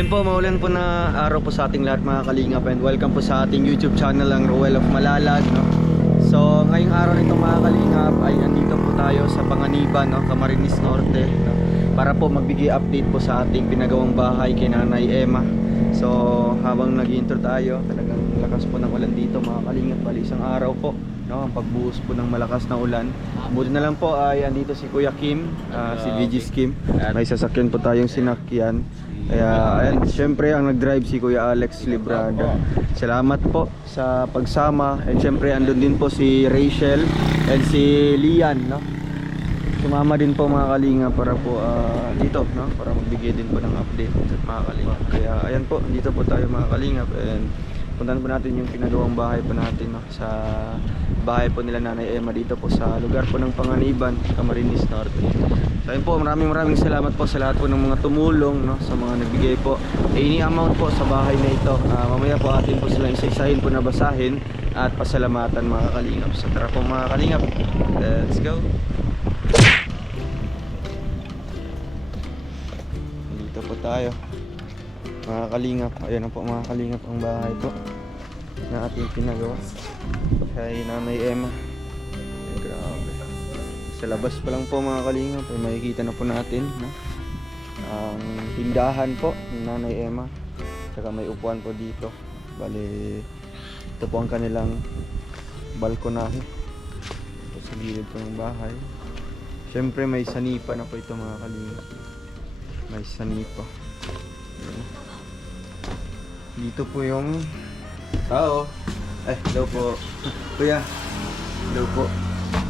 Ayun po, maulan po na araw po sa ating lahat mga kalingap, and welcome po sa ating YouTube channel ang Roel of Malalag, no? So ngayong araw nito mga kalingap ay andito po tayo sa Panganiban, no? Camarines Norte, no? Para po magbigay update po sa ating pinagawang bahay kay Nanay Emma. So habang nag-intro tayo, talagang lakas po ng ulan dito mga kalingap. Bali isang araw po, no? Ang pagbuhos po ng malakas na ulan. Buti na lang po ay andito si Kuya Kim, si VG's Kim. May sasakyan po tayong sinakyan. Kaya ayan, syempre ang nag-drive si Kuya Alex Librada. Salamat po sa pagsama. And syempre andun din po si Rachel and si Lian, no? Sumama din po mga kalinga para po dito, no? Para magbigay din po ng update mga kalinga. Kaya ayan po, dito po tayo mga kalinga. And puntahan po natin yung pinagawang bahay po natin, no? Sa bahay po nila Nanay Emma dito po sa lugar po ng Panganiban, Camarines Norte. So ayun po, maraming salamat po sa lahat po ng mga tumulong, no? Sa mga nagbigay po any amount po sa bahay na ito. Mamaya po atin po silang isa-isahin po na basahin at pasalamatan mga kalingap. So tara po mga kalingap, let's go. Dito po tayo mga kalingap. Ayan na po mga kalingap ang bahay po na ating pinagawa kay Nanay Emma. Ay, grabe. Sa labas pa lang po mga kalingap ay makikita na po natin, no? Ang tindahan po ni Nanay Emma. Saka may upuan po dito. Bali, ito po ang kanilang balkonahe. Ito sa gilid po ng bahay. Syempre may sanipa na po ito mga kalingap. May sanipa. Dito po yung tao. Ay, hello po. Kuya. Hello po.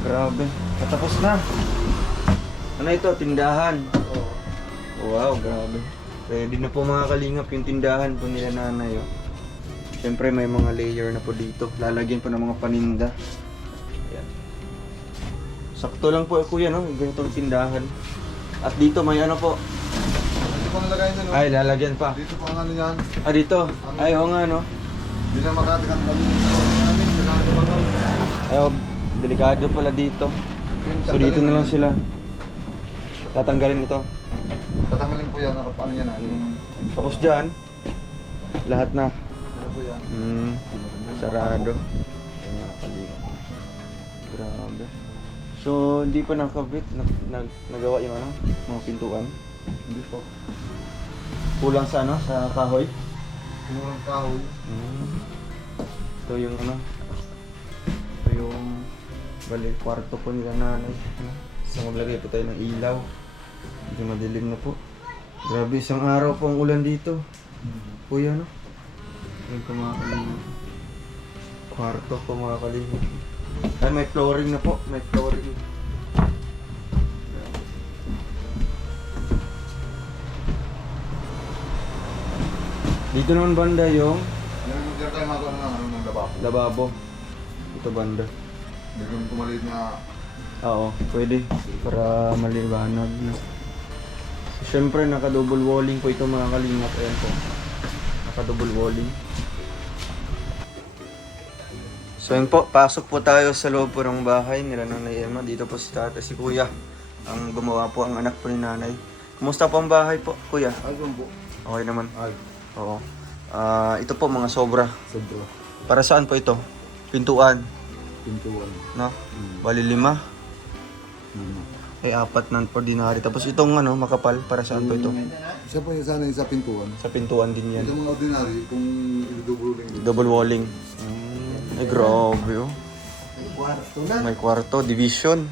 Grabe. Patapos na. Ano ito? Tindahan. Wow, grabe. Ready na po mga kalingap yung tindahan po nila nanay. Oh. Siyempre may mga layer na po dito. Lalagyan po ng mga paninda. Ayan. Sakto lang po kuya, no? Ganitong tindahan. At dito may ano po. Dito pa nalagay na, no? Ay, lalagyan pa. Dito pa ang ano yan. Ah, dito. Ay, oo nga, no? Dito na makatikan kami namin. Kasama pa kami. Ay, oh, delikado pala dito. So dito na lang sila. Tatanggalin ito. Tatanggalin po yan. Paano yan? Tapos dyan, lahat na. Ano po yan? Sarado. Grabe. So, hindi pa nakabit, nagawa yung ano, mga pintuan. Hindi po. Kulang sa ano, sa kahoy. Kumurang kahoy. Ito yung ano, ito yung balik kwarto po nila nanay. So, maglagay po tayo ng ilaw. Medyo madilim na po. Grabe, isang araw po ang ulan dito. Kuya, no? Yung po mga kalingap. Kwarto po mga kalingap. Ay, may flooring na po. May flooring. Dito naman banda yung Diyan tayo mga ano ng lababo. lababo. Ito banda. Dito yung tumaliit na Oo, pwede. Para maliwanag na. So, syempre, naka-double walling po ito mga kalingap. Ayan po. Naka-double walling. So yun po, pasok po tayo sa loob po ng bahay nila Nanay Emma. Dito po si Tata, si Kuya. Ang gumawa po, ang anak po ni Nanay. Kumusta po ang bahay po, Kuya? album po. Okay naman. Ay, Oo. Ito po mga sobra. sobra. Para saan po ito? Pintuan, Pintuan. no? Bali 5. Ay 4 na ordinary. Tapos itong ano, makapal, para saan po ito? Siya po yung sana yung sa pintuan. Sa pintuan din yan. Ito mga ordinary, kung i-double link. Double walling. Ay grabe oh. May kwarto, division.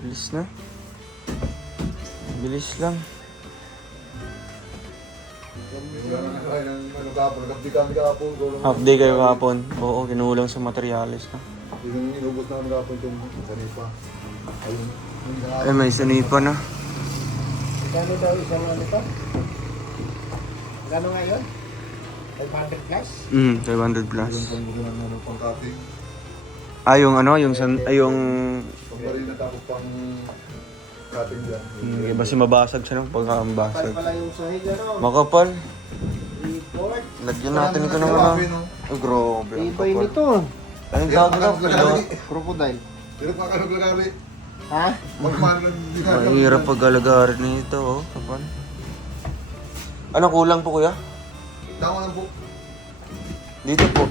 Bilis na. Bilis lang. Half day kayo kahapon. Oo, kinulang sa materials na. Yung inubos na mga kapon itong sanipa. Ayun. Ay, may sanipa na. Kano daw isang ano to? Gano ngayon? 500 plus? 500 plus. Yung panggugulan na ng pang-cutting. Ah, yung ano, yung Pag-bari na tapos pang cutting dyan. Kasi mabasag siya no, pagka Kapal mabasag. pala yung sahig ano? Makapal. Report? Lagyan natin ito ng ano. Ay, grabe. ang Ibay kapal. nito. Anong tawag na? Crocodile. Pero pa kalagari. Ha? Magmahal lang din. Mahirap pag-alagarin nito, oh. Kapal. Ano kulang po kuya? Tama lang po. Dito po.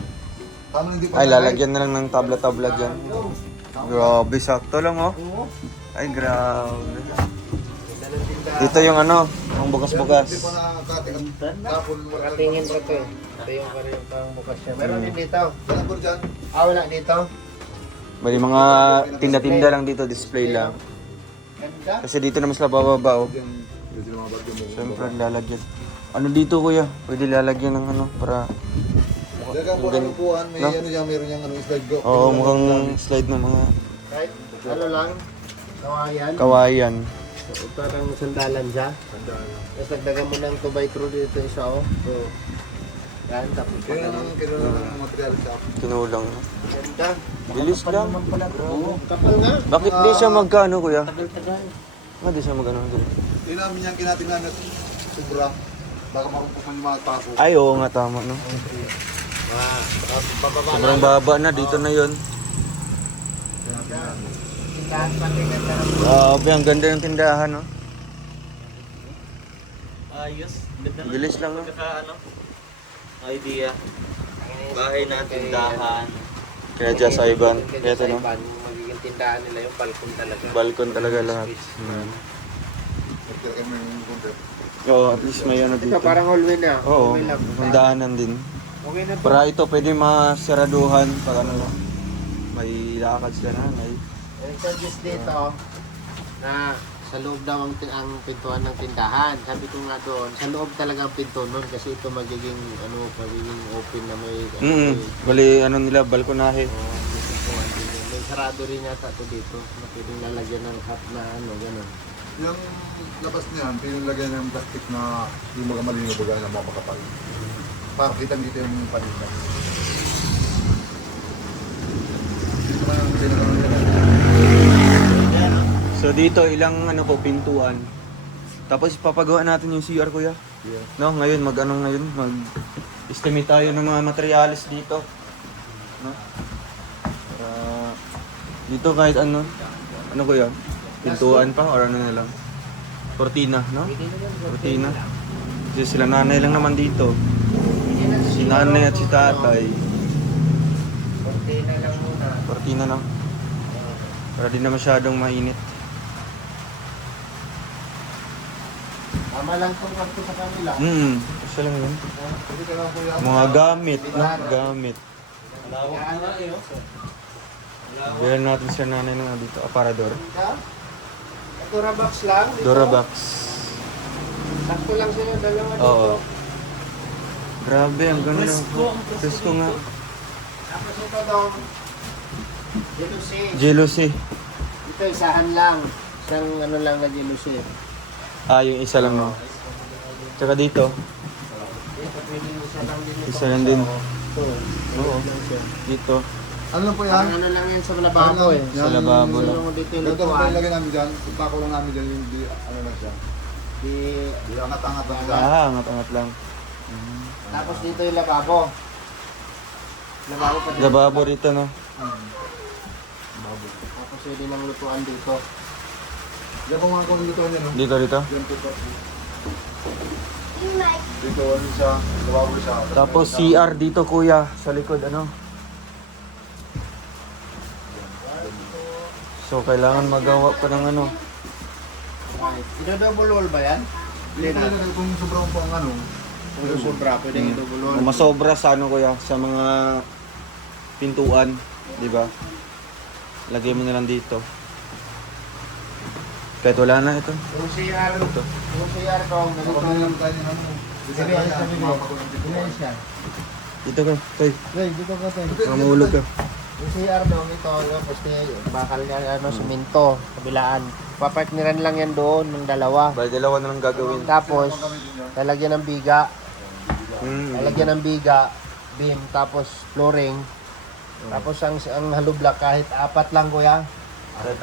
Tama hindi pa. Ay, lalagyan na lang ng tabla-tabla dyan. Grabe, sakto lang oh. Ay, grabe. Dito yung ano, yung bukas-bukas. Hindi pa nakakating. Tapon Makatingin pa to eh. Ito yung kariyong pang bukas niya. Meron din dito. Wala po dyan. Wala dito. Bali mga tinda-tinda lang dito, display lang. Ganda. Kasi dito naman sila bababa oh. Dyan. Dito yung mga bagyo mo. Siyempre, lalagyan. Ano dito kuya? Pwede lalagyan ng ano para... Dagang po ang upuan. May No? ano dyan, meron yung ano, slide go. Oo, mukhang slide na mga Right? Ano lang? Kawayan. kawayan. So, parang sandalan siya. Tapos nagdagan mo ng 2x2 dito isa oh. So, yan. Tapos Kaya ng material shop. Kinulang. No? ganda. Bilis lang. Oo. Kapal nga. Bakit di siya magkano kuya? Tagal-tagal. Bakit di siya magkano? Hindi namin yan kinatingnan na sobra. Baka makumpukman yung mga tako. Ay, oo nga, tama no. Pababa Sobrang baba na, dito na yon. Tindahan pati ganda. Grabe, ang ganda ng tindahan no. Ayos. Ganda na Bilis lang no. ano, idea. Bahay na tindahan. Kaya dyan sa Iban. Kaya ito no. Magiging tindahan nila yung balkon talaga. Balkon talaga lahat. Kaya kami yung content. Oo, at least may ano dito. Ito parang hallway na. Oo, Hallway lang. ang daanan din. Okay na to. Para ito pwede masaraduhan pag ano no. May lakad sila na. May... Suggest dito na sa loob daw ang pintuan ng tindahan. Sabi ko nga doon, sa loob talaga ang pinto nun kasi ito magiging open na may Bali ano nila, balkonahe. may pintuan din yun. May sarado rin yata ito dito. Na pwedeng lalagyan ng hat na ano, gano'n. Yung labas niyan, pinilagyan ng plastic na yung mga malino baga na mga makapal. Para kitang dito yung panita. Dito na yung pinilagyan. So dito ilang ano po pintuan. Tapos papagawa natin yung CR kuya. Yeah. No, ngayon mag-estimate tayo ng mga materials dito. No? Dito kahit ano kuya? Pintuan pa or ano na lang? Cortina, no? Cortina. Kasi sila nanay lang naman dito. Si nanay at si tatay. Cortina lang muna. Cortina lang. Para di na masyadong mainit. Tama lang itong kwarto sa kanila. Isa lang yun. Pwede ka lang kuya. Mga gamit, no? Gamit. Bilhan natin siya nanay ng dito. Aparador. Durabox lang. dito. Durabox. Sakto lang sa'yo, dalawa dito. Oo. Grabe, ang ganda. Presko nga. Tapos ito daw, jealousy. Jealousy. Ito isahan lang. Isang ano lang na jealousy. Ah, yung isa lang no. Tsaka dito. Ito pwedeng isa lang din. ito. Isa lang din. Ito. Oo. Dito. Ano lang po yan? Parang ano lang yan sa lababo eh. Sa lababo lang. Ano dito yung Ito ang lutuan. ilagay namin dyan. Kung pako lang namin dyan, yung di, ano lang siya. Di, Di angat-angat lang siya. Ah, angat-angat lang. tapos dito yung lababo. Lababo pa dito. Lababo rito no. Tapos pwede nang lutuan dito. Diyan po mga kung lutuan niya, no? Dito. Diyan po pa. Dito ano siya, lababo siya. Tapos CR dito kuya, sa likod ano. So kailangan magawa pa ng ano. Ito-double wall ba yan? Hindi na. Kung sobrang po ang ano, Kung sobra, pwede i-double wall. Kung masobra sa ano kuya, sa mga pintuan, di ba? Lagay mo na lang dito. Kahit wala na ito. Yung CR ko, ganito. kapag lang tayo ng ano, bisa Sabi tayo, yan, sabi mga mo. pagod dito. Ano siya? Dito ka, tay. Ray, dito ka tayo. Mamulog ka. Yung CR daw nito, yung poste, bakal nga ano, siminto, kabilaan. Papartneran lang yan doon ng dalawa. Bali dalawa na lang gagawin. Tapos, lalagyan ng biga, Hmm. lalagyan ng biga, beam, tapos flooring. Tapos ang hollow block kahit apat lang kuya.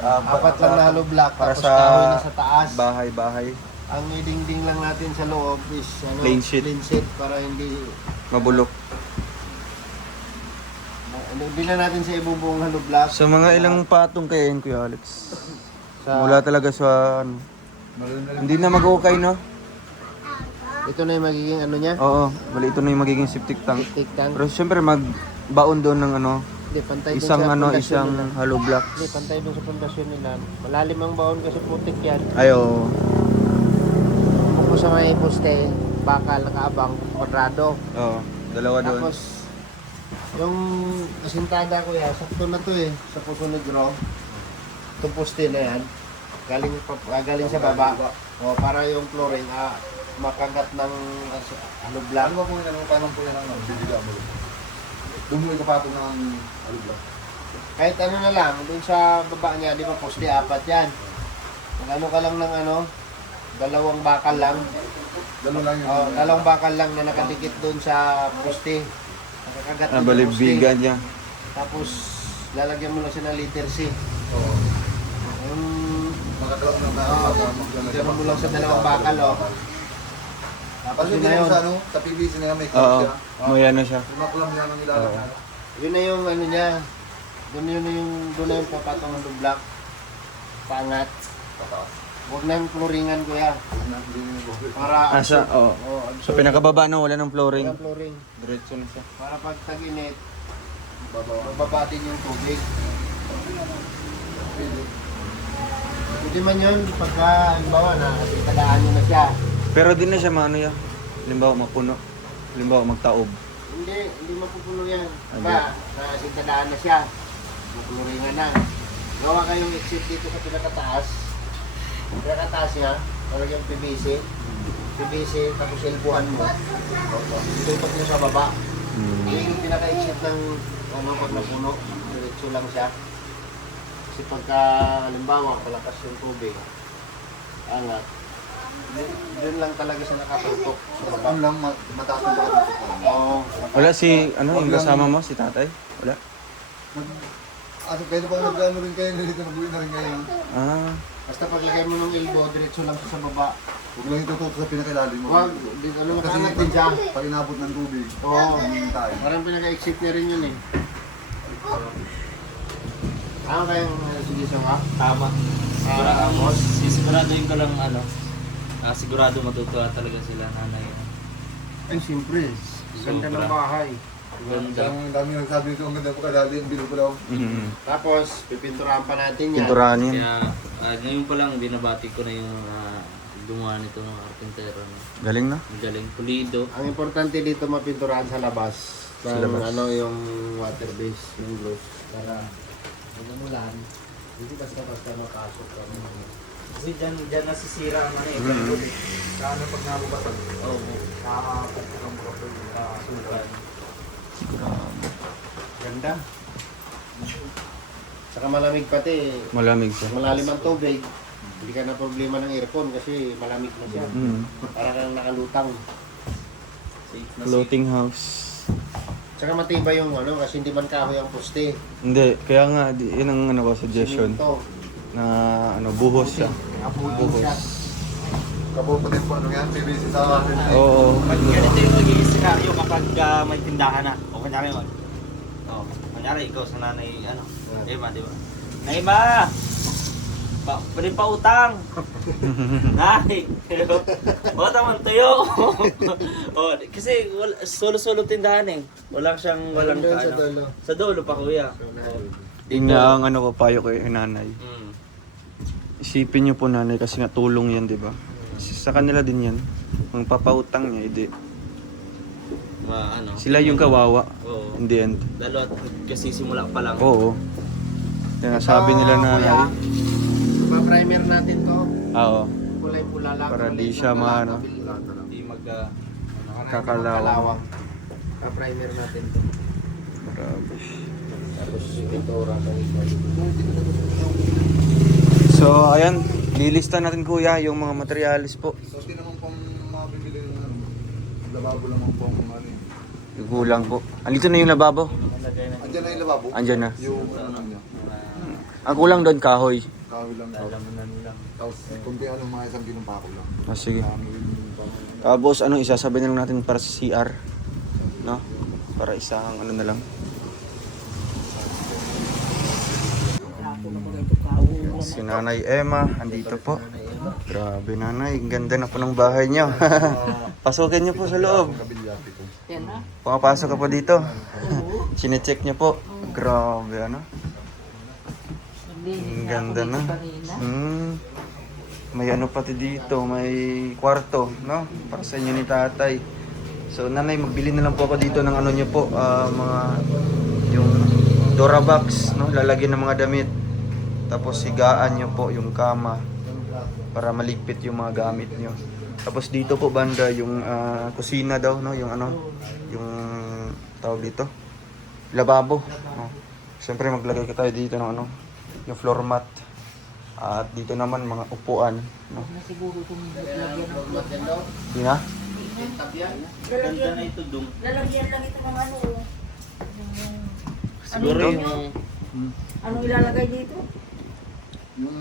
Apat lang na hollow block, para tapos sa kahoy na sa taas. bahay-bahay. Ang idingding lang natin sa loob is ano, Plain sheet. para hindi Mabulok. hindi na natin sa ibubuong hollow block. So mga ilang patong kaya yun Kuya Alex? Sa Mula talaga sa ano. Malalim na lang. Hindi na mag-okay no? Ito na yung magiging ano niya? Oo, bali ito na yung magiging septic tank. Septic tank. Pero syempre magbaon doon ng ano, Hindi, pantay doon isang sa ano, pundasyon isang nila. hollow block. Hindi, pantay doon sa pundasyon nila. Malalim ang baon kasi putik yan. Ayo. Kung sa may poste, bakal, nakaabang, kwadrado. Oo, dalawa doon. Tapos, yung asintada ko yan, sakto na to eh, sa Puso Negro. Itong poste na yan, galing sa baba. O, para yung flooring, makagat ng ano Ano block. ba po yung paano po yan ang bibigyan mo? Bumuhay ka pa ito ng alubla. Kahit ano na lang, dun sa baba niya, di ba poste, 4 yan. Kung ano ka lang ng ano, 2 bakal lang. Gano'n lang yung... O, 2 bakal lang na nakadikit dun sa poste. Nakakagat dun sa Balibbigan niya. Tapos, lalagyan mo lang siya ng letter C. Oo. Yung Makagawa ng gano'n mo lang sa 2 bakal, o. Tapos Kasi yun na yun yun. sa ano, sa PVC na yan may Oo, club siya. may ano siya. Yung makulam niya nang ilalagay. Yun na yung ano niya. Doon na yung papatong ng block. Paangat. Pataas. Huwag na yung floringan, kuya. Hindi niyo bubble. Para Asa, oo. Sa pinakababa no, wala ng flooring. Walang flooring. Diretso na siya. Para pag tag-init, Babawa. magbabatin yung tubig. Pwede. Hindi man yun, pagka, halimbawa na, tadaan nyo na siya. Pero din na siya maano ya. Halimbawa mapuno. Halimbawa magtaob. Hindi mapupuno yan. Ano? Ba, tadaan na siya. Mapuluringan na. Gawa kayong exit dito sa pinakataas. Pinakataas niya, talagang PVC. PVC, tapos elbuhan mo. Tutok niya sa baba. Yung pinaka-exit ng ano, pag napuno, diretso lang siya. Kasi pagka, halimbawa, malakas yung tubig, angat, doon lang talaga siya nakatutok sa baba. Ano lang, mataas na baka dito. Oo. Wala si ano, yung kasama mo, si tatay? Wala. Pwede pa mag-ano rin kayo, dito nag-uwi na rin kayo. Ah, Basta paglagay mo ng elbow, diretso lang siya sa baba. Huwag lang itututo sa pinakailalim mo. Huwag, ano makaangat din siya. Pag inabot ng tubig, Oo. tayo. Parang pinaka-exit niya rin yun eh. Ano kayang sige sa nga? Tama. Tapos? Sisiguraduhin ko lang ano. Sigurado matutuwa talaga sila nanay. Ay, siyempre. Ganda ng Sobra. bahay. Ganda. Ang dami nagsabi nito, ang ganda po kadali, ang bilo ko lang. Tapos, pipinturahan pa natin yan. pinturahan yan. Kaya ngayon pa lang binabati ko na yung gumawa nito ng arpentero. No? Galing na. Ang galing pulido. Ang importante dito mapinturahan sa labas. Sa Ng, labas. ano yung water base, yung gloves. Para pag umulan, hindi basta-basta mapasok. Kasi dyan nasisira ang ano eh. Kano pag nabubatan? Oo. Nakakapunta ng mga sulat. Sigurado. Ganda. Saka malamig pati. Malamig siya. Malalim ang tubig. Hindi ka na problema ng aircon kasi malamig na siya. Para kang nakalutang. Safe na Floating house. Tsaka matibay yung ano kasi hindi man kahoy ang poste. Hindi, kaya nga, yun ang ano ko, suggestion. Siminto. Na ano, buhos siya. Nakaputin siya. Kapuputin po ano yan, PVC sa atin. Oo. Ganito yung magiging senaryo kapag may tindahan na. O kunyari yun. O, kunyari ikaw sa nanay, ano, Ema, di ba? Naima! Pwede pa utang! Nay! Utang man tuyo! O, kasi solo-solo tindahan eh. Walang Walang doon sa ano. dulo. Sa dulo pa kuya. Yun nga ang ano ko, payo ko yung nanay. Mm. Isipin niyo po nanay kasi nga tulong yan, di ba? Sa kanila din yan. Ang papautang niya, hindi. Ano? Sila yung kawawa. Oo. In the end. Lalo at kasi simula pa lang. Oo. Kaya sabi nila na, Kuya, primer natin to. oo, Kulay pula lang. Para kulay di siya pula, maano. Hindi mag... kakalawang. Pa-primer natin to. Grabe. Tapos pintura sa ito. So, ayan. Lilista natin kuya yung mga materialis po. So, di naman pong mabibili ng ano. Lababo naman pong ano yun. Yung kulang po. Andito na yung lababo. Andyan na yung lababo. Andyan na. Yung ano niya. Ang kulang doon, kahoy. Kahoy lang. Tapos kung di ano mga isang ginumpako lang. Ah, sige. Dami yung pang- Tapos, anong isasabay na lang natin para sa CR? No? Para isang ano na lang. Si Nanay Emma, andito po. Grabe nanay, ang ganda na po ng bahay niyo. Pasukin niyo po sa loob. Kabilyate ko. Yan na. Pumapasok ka po dito. Chinecheck niyo po. Grabe ano. Naglinis Ang na ganda ako na. dito kanina. May ano pati dito, may kwarto, no? Para sa inyo ni tatay. So nanay, magbili na lang po ako dito ng ano niyo po, mga yung Durabox, no? Lalagyan ng mga damit. Tapos higaan niyo po yung kama para maligpit yung mga gamit niyo. Tapos dito po banda yung kusina daw, no? Yung ano, yung tawag dito, lababo, no? Siyempre maglagay ka tayo dito ng ano, yung floor mat. At dito naman mga upuan, no? Na siguro kung lagyan ng Di na? Ganda na ito dong. lalagyan lang ito ng ano. Siguro Ano yung... Anong ilalagay dito? Yung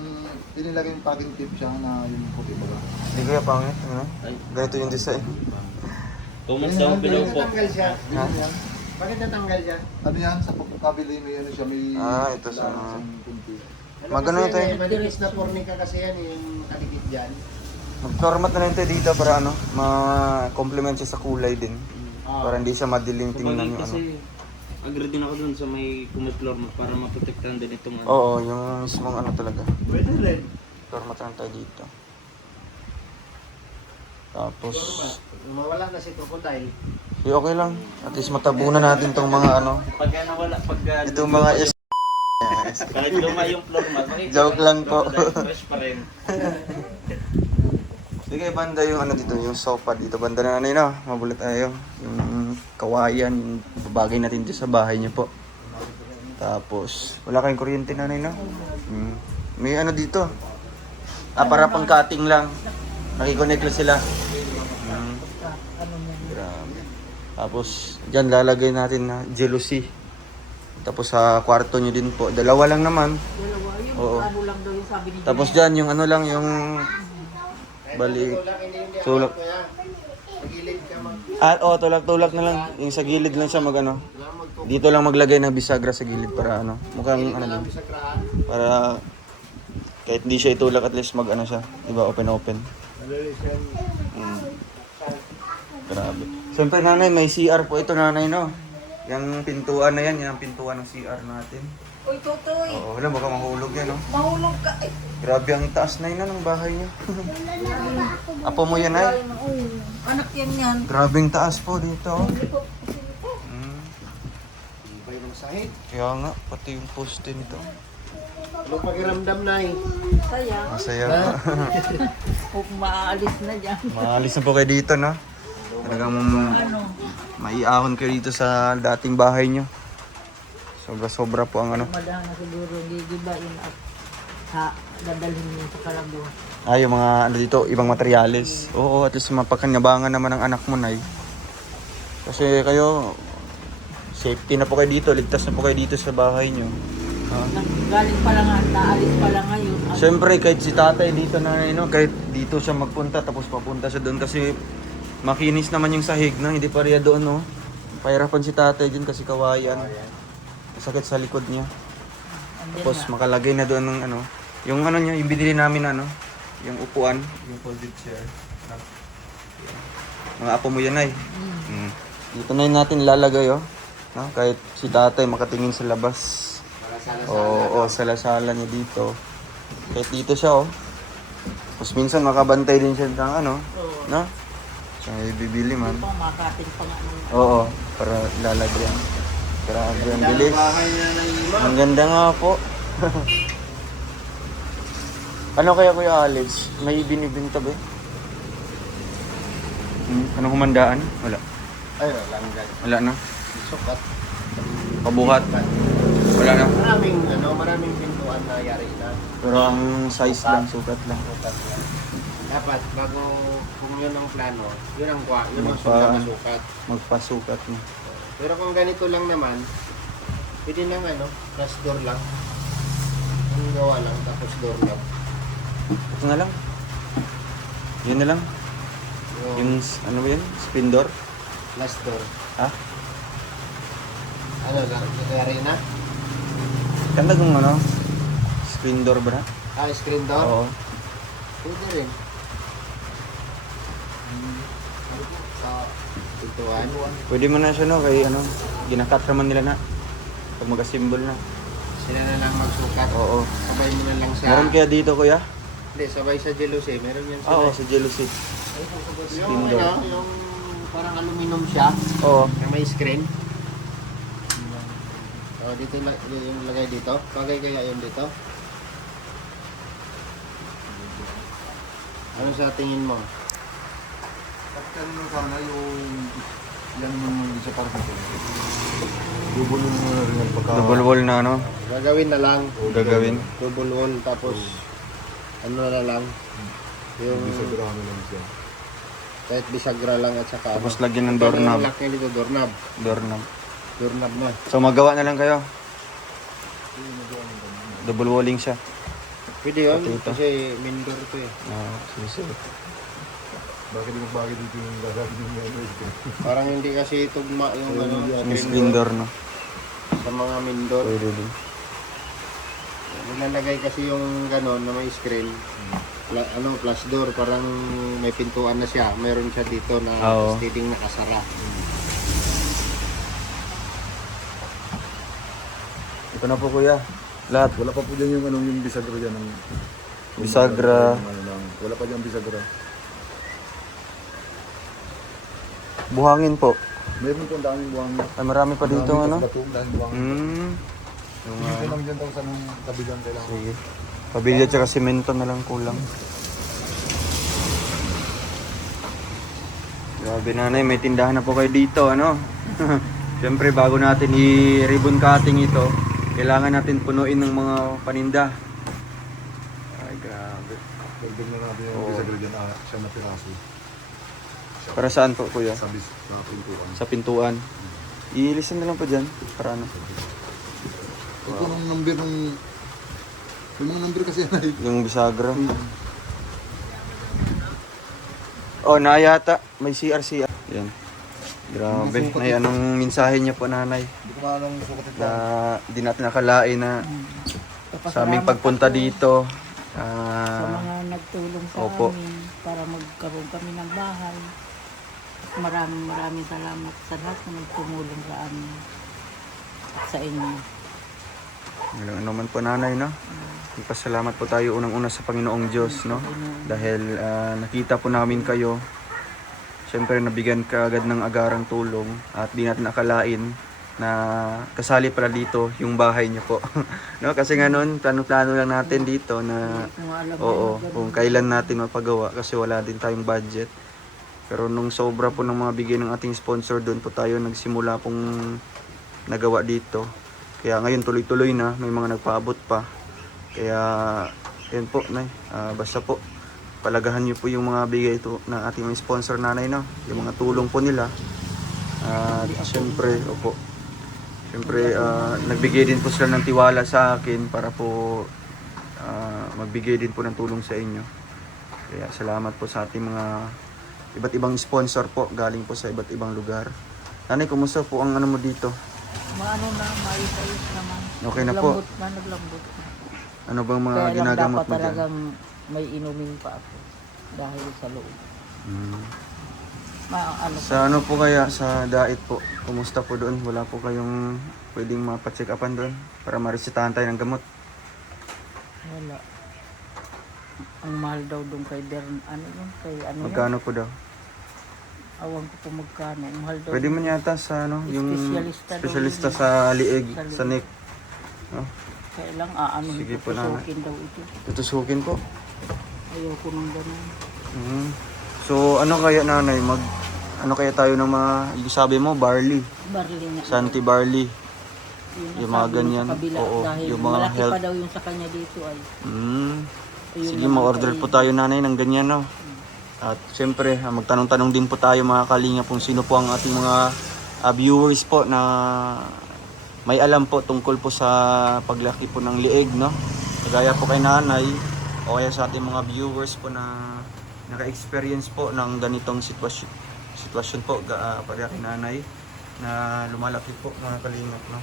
pinilagay yung packing tip siya na yung puti baga. Hindi kaya pangit, ano? Ay, Ganito yung design. comment down below po. Natanggal siya. Ha? Bakit natanggal siya? Ano yan, sa kabili may ano siya, may... Ito sa... isang punti. Magano kasi tayo? yan eh, madilis na fornica kasi yan yung nakikit dyan. Mag-floor mat na lang tayo dito para ano, ma-complement siya sa kulay din. Para hindi siya madilim tingnan yung ano. Kasi agree din ako dun sa may kumit-floor mo para maprotektahan din itong ano. Oo, yung mismong ano talaga. Pwede rin. Floor mat lang tayo dito. Tapos, Mawala na si Crocodile. okay lang. At least matabunan natin tong mga ano. Pagka nawala, pagka... Itong mga Kahit luma yung floor mat, Joke lang po. fresh pa rin. Sige, banda yung ano dito, yung sofa dito. Banda na ano yun, no? Mabulat tayo. Yung kawayan, yung babagay natin dito sa bahay niyo po. Tapos, wala kayong kuryente nanay, no? May ano dito. Para pang cutting lang. Nakikonnect lang sila. Ano yan? Grabe. Tapos, dyan lalagay natin na jealousy. Tapos sa kwarto nyo din po. Dalawa lang naman. Dalawa yun. Oo. Ano lang daw yung sabi ni Tapos dyan, yung ano lang, yung... Bali... Tulak. Pagilid ka mag... Tulak-tulak na lang. Yung sa gilid lang siya mag ano. Dito lang maglagay ng bisagra sa gilid para ano. Mukhang ano din. Sa kraan. Para kahit hindi siya itulak at least mag ano siya. Diba, open-open. Grabe. Siyempre nanay, may CR po ito nanay, no? Yung pintuan na yan, yan ang pintuan ng CR natin. Uy, Totoy! Oo, wala, baka mahulog yan, no? Mahulog ka! Ay, Grabe ang taas na yun ng bahay niyo. Apo mo yan ay? anak yan yan. Grabe ang taas po dito. Oh. Iba yung sahid. Kaya nga, pati yung poste nito. Anong pakiramdam na eh? Kaya, Masaya po. kung maaalis na dyan. Maalis na po kayo dito, no? Talagang Ano? maiahon kayo dito sa dating bahay nyo. Sobra-sobra po ang ano. Madang na siguro, di ba yun at dadalhin niyo sa Calago. Yung mga ano dito, ibang materyales. Oo, at least mapakinabangan naman ng anak mo, Nay. Kasi kayo, safety na po kayo dito, ligtas na po kayo dito sa bahay nyo. Galing pa lang, naalis pa lang ngayon. Siyempre, kahit si tatay dito na, kahit dito siya magpunta, tapos papunta siya doon kasi makinis naman yung sahig, no? Hindi pa rin doon, no? Pahirapan si tatay dyan kasi kawayan. Sakit sa likod niya. Tapos makalagay na doon ng ano, yung ano niya, yung binili namin na, ano, yung upuan, yung folded chair. Mga apo mo yan ay. Dito na yun natin lalagay, oh. No? Kahit si tatay makatingin sa labas. Oo, sala-sala niya dito. Kahit dito siya, oh. Tapos minsan makabantay din siya ng ano, no? Siya bibili man. Makating pa nga. Oo, para lalagyan. Grabe, ang bilis. Bahay na ng ima. Ang ganda nga po. Ano kaya Kuya Alex? May binibinta ba? Anong humandaan? Wala. Ay, lang guys. Wala na. Sukat. Pabuhat. Wala na. Maraming pintuan na yari na. Pero ang size lang, sukat lang. Sukat yan. Dapat, bago kung yun ang plano, yun ang yun ang Magpa- sukat. Magpasukat na. Pero kung ganito lang naman, pwede lang plus door lang. Ang gawa lang, tapos door lang. Ito na lang. Yun na lang. Yung ano ba yun? Spin door? Plus door. Ha? Ano lang, yari na? Ganda kung ano? Spin door ba na? Screen door? Oo. Pwede rin. Sa pintuan. Pwede mo na siya no, kay ano, ginakat naman nila na. Pag magasimbol na. Sila na lang magsukat. Oo. Sabay mo na lang sa... Meron kaya dito kuya? Hindi, sabay sa jealousy. Meron yan sila. Oo, sa jealousy. Yung ano, yung parang aluminum siya. Oo. Na may screen. Oh, dito yung lagay dito. Bagay kaya yun dito? Ano sa tingin mo? Kapag mo sana yung yan mo sa parang ito. Dubulin mo na rin ang pagka... Double wall na ano, Gagawin na lang. gagawin. Double wall tapos ano na lang. Yung Bisagrahan na lang siya. kahit bisagra lang at saka Tapos lagyan ng Ano doorknob. yung lock niya dito? Doorknob. Doorknob. Doorknob na. So magawa na lang kayo. Double walling siya. Pwede yun Pati ito. kasi main door to eh. Sige. Bakit di magbagay dito yung gagawin yung ano ito? Parang hindi kasi tugma yung ano, Yung screen door no. sa mga main door. Pwede din. Nilalagay kasi yung gano'n na may screen. Flash door, parang may pintuan na siya. Meron siya dito na Oo. steading nakasara. Ito na po kuya. Lahat. Wala pa po dyan yung ano yung bisagra dyan. Ng, Bisagra. Wala pa dyan bisagra. Buhangin po. Meron po ang daming buhangin. Ay marami pa dito Marami ano. tas bato, daming buhangin. Yung Dito lang dyan daw sa nung kabilang kailangan. sige. Pabilya tsaka simento na lang kulang. Grabe nanay, may tindahan na po kayo dito, ano? Siyempre, bago natin i-ribbon cutting ito, kailangan natin punuin ng mga paninda. Ay, grabe. Dagdag na natin yung Oo. bisagra dyan. Siya na piraso. Para saan po, kuya? Sa pintuan. Sa pintuan. I-listen na lang po dyan. Para ano? Ito nung number nung... Yung mga number kasi yan ay... Yung bisagra. Oh, nayata. May CRC. Yan. Grabe. Nay, anong mensahe niya po, nanay? Hindi ko maalam sukat ito. Na di natin nakalain na sa aming pagpunta dito. Sa mga nagtulong sa Opo. amin para magkaroon kami ng bahay. Maraming salamat sa lahat na nagtumulong sa amin at sa inyo. Walang ano man po nanay, no? Pasalamat po tayo unang-una sa Panginoong Diyos, no? Dahil nakita po namin kayo. Siyempre nabigyan ka agad ng agarang tulong at di natin akalain na kasali pala dito yung bahay niyo po. No? Kasi nga noon, plano-plano lang natin dito na Kung alam oo, kung kailan natin mapagawa kasi wala din tayong budget. Pero nung sobra po ng mga bigay ng ating sponsor, doon po tayo nagsimula pong nagawa dito. Kaya ngayon tuloy-tuloy na, may mga nagpaabot pa. Kaya yun po, nay. Basta po palagahan niyo po yung mga bigay ito ng ating mga sponsor nanay, no? Yung mga tulong po nila. At syempre, opo. Syempre, nagbigay din po sila ng tiwala sa akin para po magbigay din po ng tulong sa inyo. Kaya salamat po sa ating mga iba't ibang sponsor po galing po sa iba't ibang lugar. Nanay, kumusta po ang ano mo dito? Maano na, maayos-ayos naman. Okay na po. Naglambot na. Ano bang mga Kaya lang ginagamot dapat mo dyan? talagang may inumin pa ako dahil sa loob. Ano Sa ano po kaya sa diet po? Kumusta po doon? Wala po kayong pwedeng mapacheck upan doon para maresetahan tayo ng gamot? wala. Ang mahal daw doon kay Dern, ano yun? Kay ano yun? Magkano po daw? Awan ko kung magkano. Ang mahal daw. Pwede mo yata sa ano, yung Espesyalista daw specialista yun. sa lieg, Sa lieg. sa neck. No? Kaya lang, ano, Sige po, nanay. tutusukin daw ito. Tutusukin po. Ayoko nung ganun. So ano kaya nanay, ano kaya tayo ng mga, yung sabi mo, barley, Barley nga. Santi barley. Yung yung mga nasabi mo ganyan. Sa kabila, Oo, dahil yung mga malaki health. pa daw yung sa kanya dito ay. Ayun Sige, naman ma-order kay- po tayo nanay ng ganyan, no? At siyempre, magtanong-tanong din po tayo mga kalinga kung sino po ang ating mga viewers po na may alam po tungkol po sa paglaki po ng lieg, no? Kagaya po kay nanay o kaya sa ating mga viewers po na naka-experience po ng ganitong sitwasyon po para kay nanay na lumalaki po mga kalingap, no?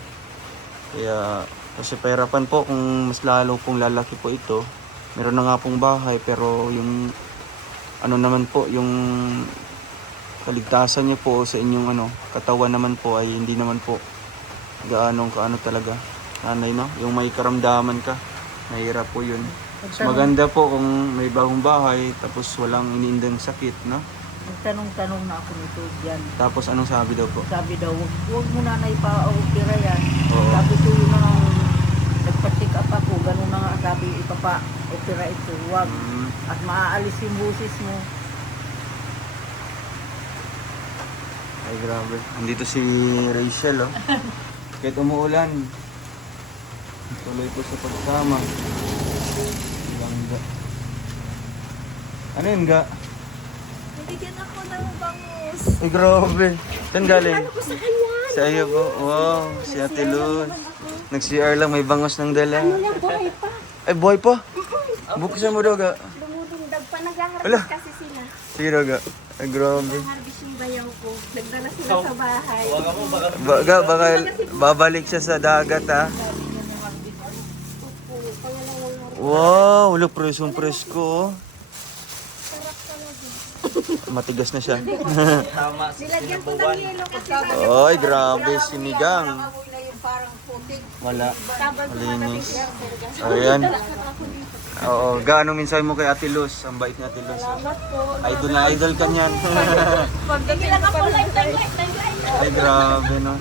Kaya kasi pahirapan po kung mas lalo pong lalaki po ito meron na nga pong bahay, pero yung ano naman po, yung kaligtasan niyo po sa inyong katawan naman po ay hindi naman po gaano kaano talaga. Nanay, no? Yung may karamdaman ka, mahirap po yun. Mas maganda po kung may bagong bahay, tapos walang iniindang sakit, no? Nagtanong-tanong na ako nito dyan. Tapos anong sabi daw po? Sabi daw, huwag mo na ipa-opera yan. Oo. Sabi ko yun na nagpa-check up ako, ganun na nga sabi, ipapa-opera ito, huwag. Mm, At maaalis yung busis mo. ay grabe. Andito si Rachel, oh. Kahit umuulan, tuloy po sa pagsama. Bangga. Ano yun, ga? Nabigyan ako ng bangus. Ay, grabe. Saan galing? Ano ko sa kanya? Sa iyo po. Wow, si Ate Luz. Nag-CR lang, may bangos ng dala. Ano yan, buhay pa. Ay, boy po. Buksan mo daw, ga. Dumudundag pa. Ala. Nag-harvest kasi sila. Sige daw, ga. Ay, grabe. Nag-harvest yung bayaw ko. Nagdala sila sa bahay. Ga, baka babalik siya sa dagat, ha. Opo, pangalawang harvest. Wow, wala presko, oh. Sarap talaga. Matigas na siya. Tama sa Nilagyan ko ng yelo kasi sabi Ay, grabe, sinigang. Amoy na yung parang putik. Wala. tabag ko Malinis. na Ayan. ako dito. Oo, gaano minsan mo kay Ate Luz? Ang bait ni Ate Luz. Salamat po. Idol na idol ka niyan. Pagdating lang ako, like. Ay, grabe, no.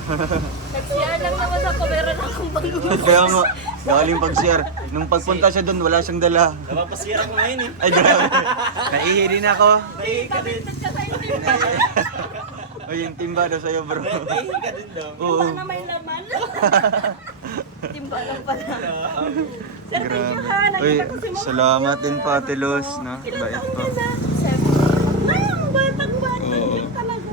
Nag-share lang naman ako, meron akong bangus. Kaya mo, galing pag-share. Nung pagpunta siya doon, wala siyang dala. Napapasira ko ngayon eh. Ay, grabe. Naihi din ako. Nahihi ka din. Ay, yung timba daw sa'yo, bro. Nahihi ka din daw. Oo. Na may laman. Timba lang pala. Sir, thank you Grabe. ha. Uy, Nakita ko si Mama. salamat din pa, Ate Luz, no? Bait po. Batang bata Oo. talaga.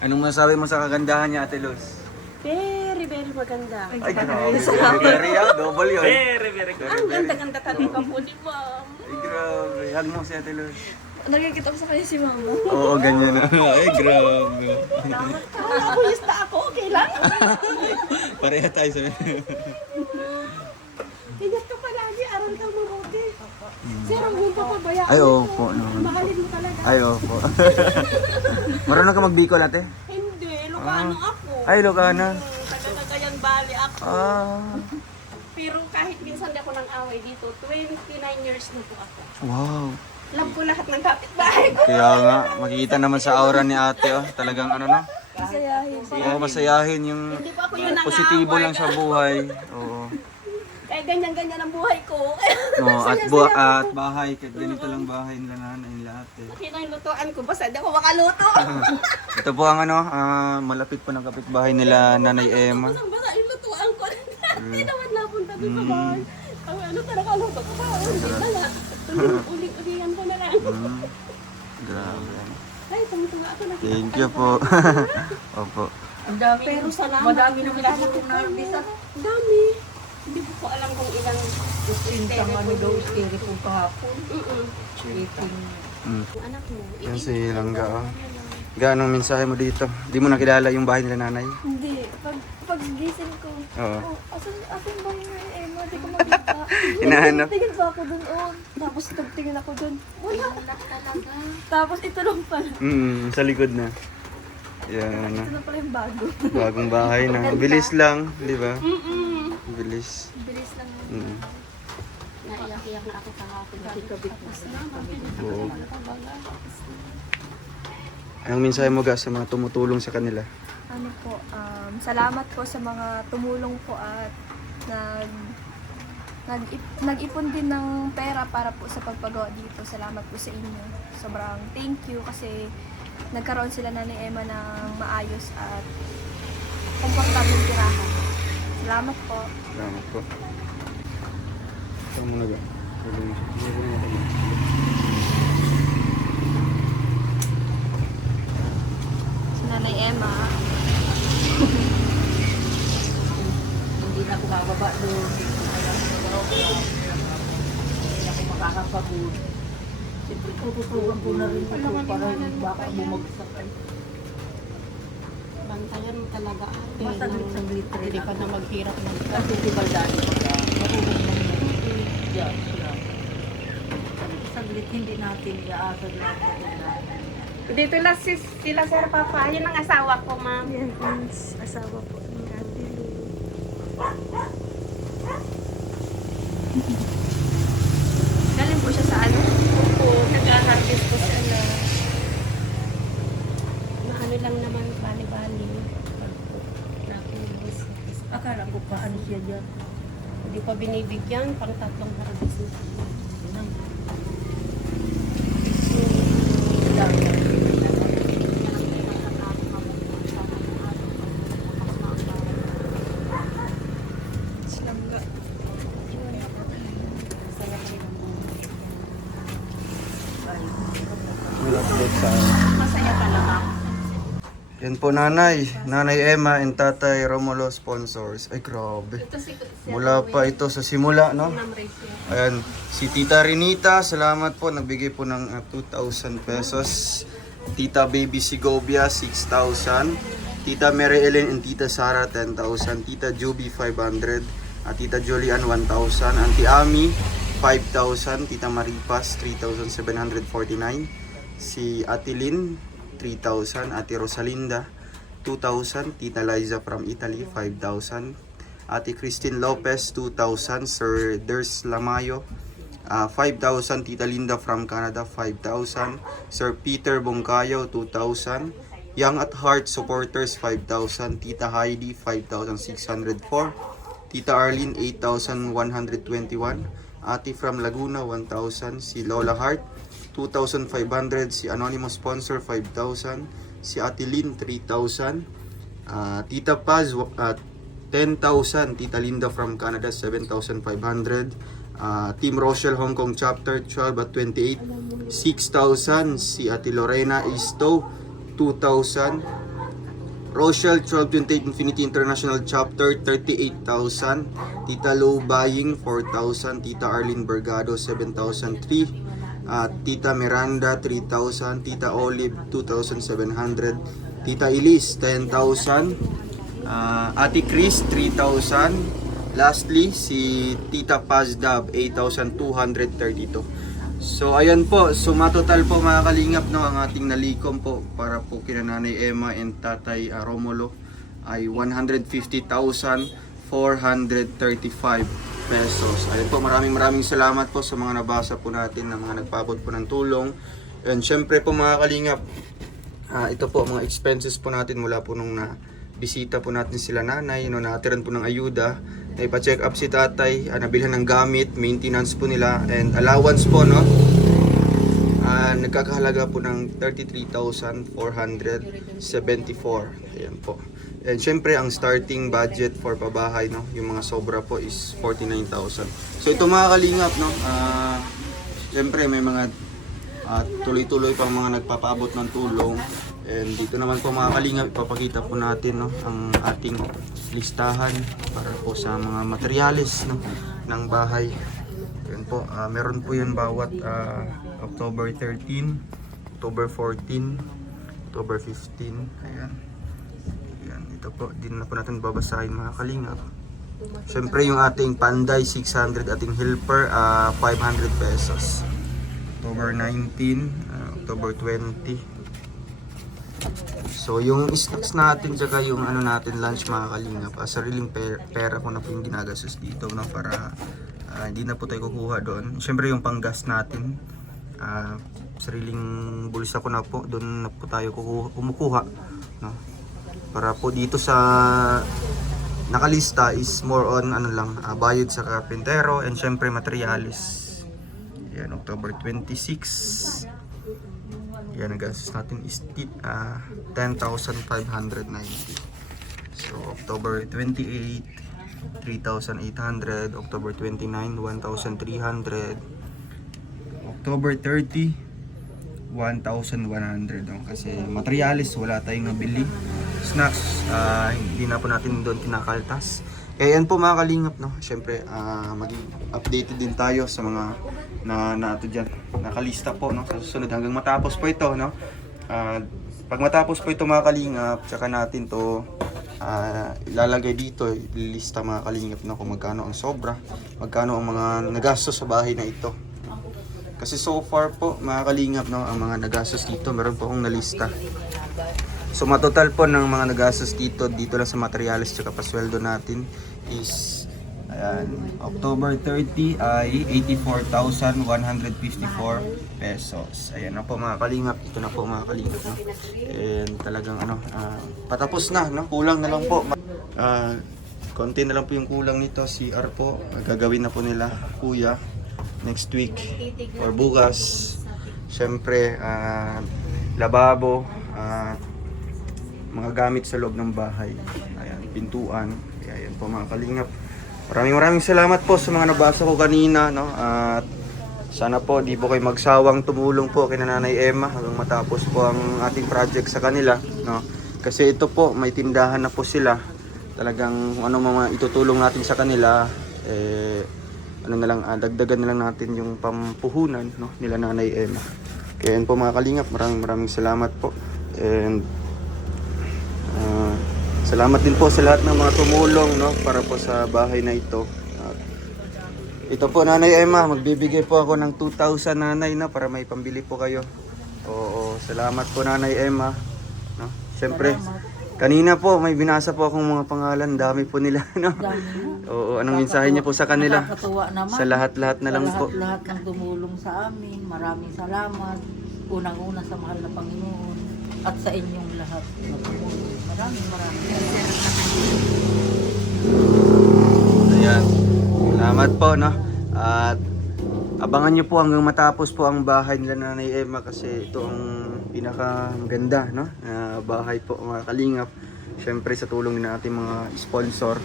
Anong masabi mo sa kagandahan niya, Ate Luz? Very, very maganda. Ay, grabe. Very, double yun. Very, very good. Ang ganda-ganda talaga po ni Ma'am. Ay, grabe. Hug mo si Ate Luz. Nakikita ko sa kanya si Mama. Oo, ganyan na. Ay, grabe. Wala ako, yusta ako. Okay lang. Pareha tayo sa Ingat ka palagi. Aral kang mabuti. Sir, ang huwag ka pabayaan. Ay, opo. No. Mahalin mo talaga. Ay, opo. Marunong ka magbikol, ate? Hindi, Ilocano ako. Ay, Ilocano. Taga-Cagayan Valley ako. Ah. Pero kahit minsan di ako nang away dito, 29 years na po ako. Wow. Alam ko lahat ng kapitbahay ko. Kaya nga, makikita naman sa aura ni ate, oh. Talagang ano na. Masayahin. Oo, masayahin yung Hindi pa ako yung positibo nang-away. lang sa buhay. Oo. Kaya ganyan-ganyan ang buhay ko. No, at bahay, kahit ganito lang bahay nila nanay lahat eh. Nakita yung lutuan ko, basta di ako makaluto. Ito po ang malapit po ng kapitbahay nila Nanay Emma. Basta yung lutuan ko. Hindi naman napunta doon sa bahay. Ang ano talaga luto ko ba? Hindi na. Uling-ulingan ko na lang. Grabe. Ay, tumutunga ako na. Thank you po. Opo. Ang dami. Pero salamat. Madami naman ako kung narbisa. Dami. Hindi ko po alam kung ilang Pintang ano daw, scary po kahapon. Eating. Mm. anak mo. Yan si Langga. Oh. Ga, anong mensahe mo dito? Di mo nakilala yung bahay nila nanay? Hindi. Pag gising ko, Oo. asan ba yung Emma? Di ko makita. Hinahanap. Tingin pa ako dun, Tapos nagtingin ako dun. Wala talaga. Tapos ito lang pala. Sa likod na. Yan. Ito na pala yung bago. Bagong bahay na. Bilis lang, di ba? Bilis. Bilis lang. Mm. Naiyak-iyak na ako kahapon. Kabit na sa Oo. Anong mensahe mo ga sa mga tumutulong sa kanila? Ano po, salamat po sa mga tumulong po at nag-ipon din ng pera para po sa pagpagawa dito. Salamat po sa inyo. Sobrang thank you kasi nagkaroon sila na ni Emma ng maayos at komportable tirahan. Salamat po. Salamat po. Ito muna ga. Si Nanay Emma. Hindi na ako bababa doon. Hindi ako makakapagod. Siyempre, tututugan ko na rin ito para baka bumagsak. Bantayan mo talaga ate. Masaglit-saglit rin. Hindi ka na maghirap ng Kasi si Baldani marunong lang. Diyan sila. Saglit hindi natin iaasad lahat na tindahan. Dito lang sila Sir Papa. Yun ang asawa ko, ma'am. Yan, friends. Asawa po ni Ate Lou. Galing po siya sa ano? Opo, nag-harvest po siya. Ano? Na ano lang naman, bali-bali. Nakilis. Akala ko paano siya dyan. Hindi pa binibigyan, pang 3 harvest na. Nang Silangga. Masaya ka naman. Yan po nanay. Nanay Emma and tatay Romulo sponsors. Ay grabe. Ito si Mula pa ito sa simula, no? Ma'am Rachel. Ayan, si Tita Renita, salamat po. Nagbigay po ng 2,000 pesos. Tita Baby Segovia, 6,000. Tita Mary Ellen and Tita Sara, 10,000. Tita Juby, 500. At Tita Julian, 1,000. Auntie Ami, 5,000. Tita Maripas, 3,749. Si Ate Lynn, 3,000. Ate Rosalinda, 2,000. Tita Liza from Italy, 5,000. Ate Christine Lopez, 2,000. Sir Ders Lamayo, 5,000. Tita Linda from Canada, 5,000. Sir Peter Bongkayo, 2,000. Young at Heart supporters, 5,000. Tita Heidi, 5,604. Tita Arlene, 8,121. Ate from Laguna, 1,000. Si Lola Heart, 2,500. Si Anonymous Sponsor, 5,000. Si Ate Lynn, 3,000. Tita Paz, 10,000. Tita Linda from Canada, 7,500. Team Rochelle Hong Kong Chapter 12 at 28, 6,000. Si Ate Lorena Isto, 2,000. Rochelle 1228 Infinity International Chapter, 38,000. Tita Lou Buying, 4,000. Tita Arlene Bergado, 7,003. Tita Miranda, 3,000. Tita Olive, 2,700. Tita Elise, 10,000. Ate Chris, 3,000. Lastly, si Tita Pazdab, 8,232. So ayan po, sumatotal po mga kalingap, no, ang ating nalikom po para po kina Nanay Emma and Tatay Romulo ay 150,435 pesos. Ayun po, maraming salamat po sa mga nabasa po natin, na mga nagpaabot po ng tulong. And syempre po mga kalingap, ito po mga expenses po natin mula po nung bisita po natin sila nanay, natiran po ng ayuda, na ipa-check up si tatay, nabilhan ng gamit, maintenance po nila, and allowance po, no? Nagkakahalaga po ng 33,474. Ayan po. And syempre, ang starting budget for pabahay, no, yung mga sobra po is 49,000. So ito mga kalingap, no, syempre may mga tuloy-tuloy pang mga nagpapaabot ng tulong. And dito naman po mga kalingap, ipapakita po natin, no, ang ating listahan para po sa mga materyales, no, ng bahay. Yan po, meron po yan bawat October 13, October 14, October 15. Ayan. Ayan, ito po, din na po natin babasahin mga kalingap. Siyempre yung ating Panday 600, ating helper 500 pesos. October 19, October 20. So yung stocks natin tsaka yung ano natin lunch mga kalingap, sariling pera ko na po yung ginagastos dito, no, para hindi na po tayo kukuha doon. Siyempre yung panggas natin, sariling bulsa ko na po, doon na po tayo kumukuha, no? Para po dito sa nakalista is more on ano lang, bayad sa karpentero and siyempre materialis. Yan, October 26. Yan, ang gastos natin is 10,590. So, October 28, 3,800. October 29, 1,300. October 30, 1,100. Kasi materialis, wala tayong nabili. Snacks, hindi na po natin doon kinakaltas. Kaya yan po mga kalingap, no? Siyempre, maging updated din tayo sa mga nato dyan, nakalista po, no, sa susunod hanggang matapos po ito, no. Pag matapos po ito mga kalingap, tsaka natin to ilalagay dito, ililista mga kalingap na kung magkano ang sobra, magkano ang mga nagastos sa bahay na ito. Kasi so far po mga kalingap, no, ang mga nagastos dito, meron po akong nalista. So matotal po ng mga nagastos dito lang sa materials tsaka pasweldo natin is October 30 ay 84,154 pesos. Ayan na po mga kalingap. Ito na po mga kalingap. No? And talagang patapos na. No? Kulang na lang po. Konti na lang po yung kulang nito. CR po. Gagawin na po nila kuya next week or bukas. Siyempre, lababo, mga gamit sa loob ng bahay. Ayan, pintuan. Ayan po mga kalingap. Maraming salamat po sa mga nabasa ko kanina, no? At sana po di po kayo magsawang tumulong po kay Nanay Emma hanggang matapos po ang ating project sa kanila, no? Kasi ito po, may tindahan na po sila. Talagang ano mga itutulong natin sa kanila, dagdagan na lang natin yung pampuhunan, no, nila Nanay Emma. Kaya yun po mga kalingap, maraming salamat po. And salamat din po sa lahat ng mga tumulong, no, para po sa bahay na ito. At ito po Nanay Emma, magbibigay po ako ng 2,000 nanay na para may pambili po kayo. Oo, salamat po Nanay Emma. No? Siyempre, kanina po may binasa po akong mga pangalan, dami po nila, no. Oo, anong mensahe niyo po sa kanila? Nakakatuwa naman. Sa lahat-lahat na lang po. Lahat ng tumulong sa amin. Maraming salamat. Unang-una sa mahal na Panginoon at sa inyong lahat. Maraming Ayan. Salamat po, no. At abangan nyo po hanggang matapos po ang bahay nila Nanay Emma kasi ito ang pinakamaganda, no, bahay po mga kalingap. Siyempre sa tulong din ng ating mga sponsor.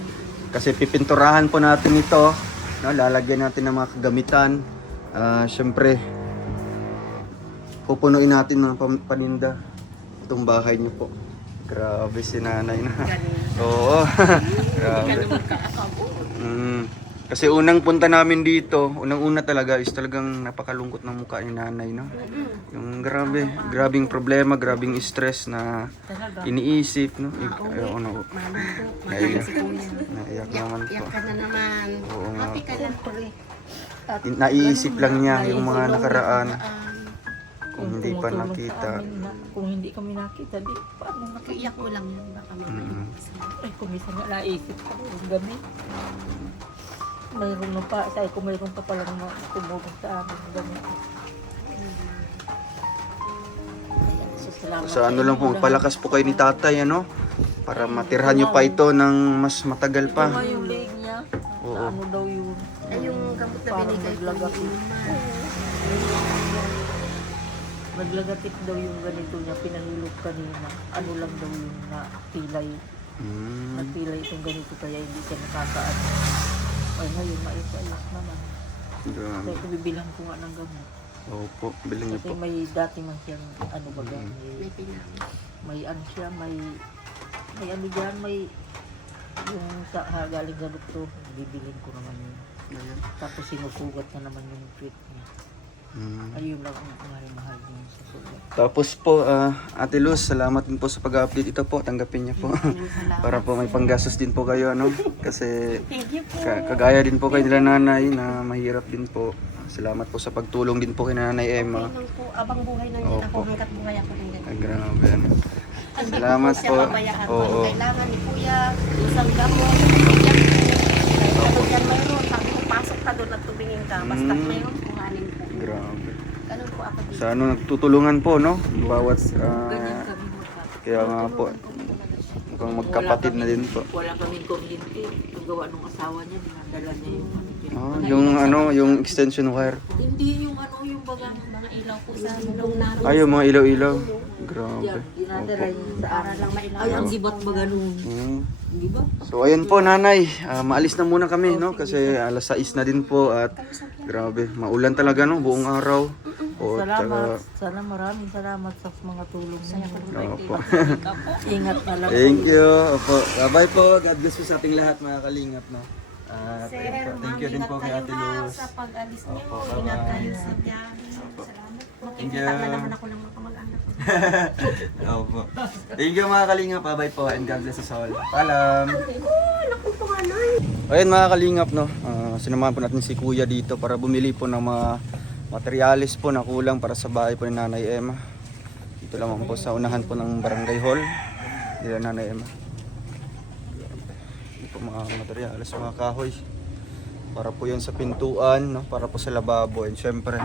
Kasi pipinturahan po natin ito, no, lalagyan natin ng mga kagamitan. Siyempre pupunuin natin ng paninda itong bahay niyo po. Grabe si Nanay na. Oo. Grabe. Kasi unang punta namin dito, unang-una talaga is talagang napakalungkot ng mukha ni Nanay, no? Yung grabing problema, grabing stress na iniisip, no? Naiyak naman po. Iyak ka na naman. Oo nga. Happy ka lang. Naiisip lang niya yung mga nakaraan. Kung hindi pa nakita. Kung hindi kami nakita, di paano nakita? Iyak ko lang yan. Baka mamaya. Ay, kung minsan nga naisip ko yung gamit. Mayroon na pa, sabi ko mayroon pa palang tumulong sa amin ng gamit. Sa ano lang po, palakas po kayo ni tatay, ano? Para matirhan nyo pa ito ng mas matagal pa. Tama yung leg niya. Oo. Sa ano daw yun. Ay, yung gamot na Parang binigay ko naglagakit. ni Naglagatik daw yung ganito niya, pinahilog kanina. Ano lang daw yung na pilay. Nagpilay itong ganito kaya hindi siya nakakaano. Ay ngayon, maayos naman. Grabe. Kaya bibilang ko nga ng gamot. Opo, bilhin niyo Kasi po. may dati man siyang ano baga, May pinang. may ano siya, may ano dyan, may yung sa galing sa doktor, bibilin ko naman yun. Ayan. Tapos sinusugat na naman yung treat niya. Ayun lang ang mahal niya sa sugat. Tapos po, Ate Luz, salamat din po sa pag-update. Ito po, tanggapin niya po. Para po may panggastos din po kayo, ano? Kasi kagaya din po kayo nila Nanay na mahirap din po. Salamat po sa pagtulong din po kay Nanay Emma. Nung po, abang buhay na niya ako, hanggat buhay ako ng ganyan. Ay, grabe, ano. Salamat po. Oo. Kailangan ni Kuya, isang gamot. Ano dyan mayroon, sabi ko, pasok ka doon at tubingin ka. Basta mayroon, kuhanin po. Grabe. Ganun po ako dito. Sa ano, nagtutulungan po, no? Bawat, Ganyan kami kaya nga po, mukhang magkapatid na din po. Wala kaming kuryente. Ang gawa ng asawa niya, dinadala niya yung ano dyan. Yung extension wire. Hindi yung ano, yung bagang Mga ilaw po sa lulong naroon. Ay, yung mga ilaw-ilaw. Grabe. yan, dinadala Opo. niya sa Para aral. lang mailaw. Ay, ang gibat ba ganun? Di ba? So ayun po Nanay, maalis na muna kami, no? Kasi alas 6 na din po at grabe, maulan talaga, no? Buong araw. O, Salamat. Sana maraming salamat sa mga tulong niyo. Opo. Ingat na lang. Thank you. Opo. Bye-bye po. God bless po sa ating lahat mga kalingap, no? At Sir, ayun po. Thank you din po kay Ate Luz. sa pag-alis niyo. Opo, Ingat bye-bye. kayo sa biyahe. Salamat po. Thank Makikita na you. naman ako ng mga kamag-anak ko. Opo. Thank you mga kalingap. Bye po and God bless us all. Paalam. Ayun mga kalingap, no. Sinamahan po natin si Kuya dito para bumili po ng mga materyales po na kulang para sa bahay po ni Nanay Emma. Dito lamang po sa unahan po ng barangay hall nila Nanay Emma. Dito po mga materyales, mga kahoy. Para po yan sa pintuan, no? Para po sa lababo and syempre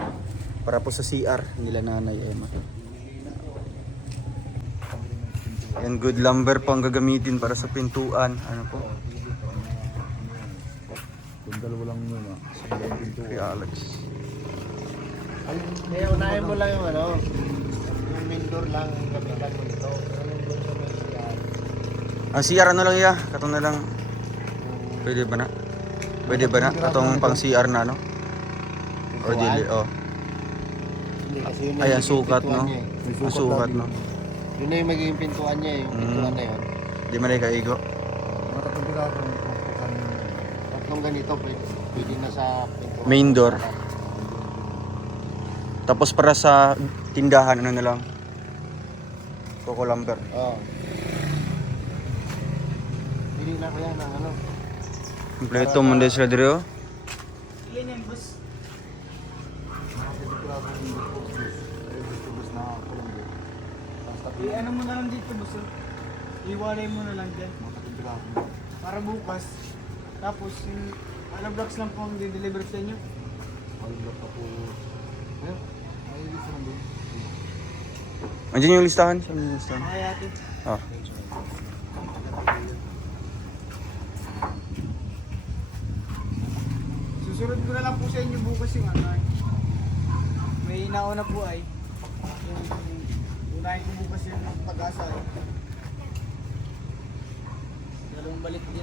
para po sa CR nila Nanay Emma. Yan, good lumber po ang gagamitin para sa pintuan. Ano po? Yung dalawa lang yun ah. Sa dalawang pinto. Kay Alex. Kaya unahin mo lang yung ano, yung main door lang, gamitan mo ito. Anong doon sa may CR? CR ano lang iya? Katong na lang. Pwede ba na? Pwede ba na? Katong pang CR na no? O dili, oh. Hindi, kasi yun na Ayan, yung sukat pintuan no? niya eh. Ang sukat no? Yun na yung magiging pintuan niya eh, yung pintuan na yun. Di man ay kaigo. Mga tatlong piraso ng pagpukan yun. Tatlong ganito, pwede na sa pintuan. Main door. Tapos para sa tindahan, ano na lang? Coco lumber. Oo. Pili na ko yan ng ano. Kompleto mo din sila dito. Yan yan, boss. Mga tatlong piraso ng gusto. Ay gusto na kulang yun. Tapos tatlong Ano mo na lang dito, boss. Iwalay mo na lang dyan. mga tatlong piraso. Para bukas. Tapos, yung blocks lang po ang di-deliver sa inyo. Malulap na po. Ayun. Ay, gusto na doon. Andiyan yung listahan. Saan yung listahan? Kaya ate. Ah. Susunod ko na lang po sa inyo bukas yung ano. May nauna po ay. Yung unahin ko bukas yung pag-asa. Dalawang balik din.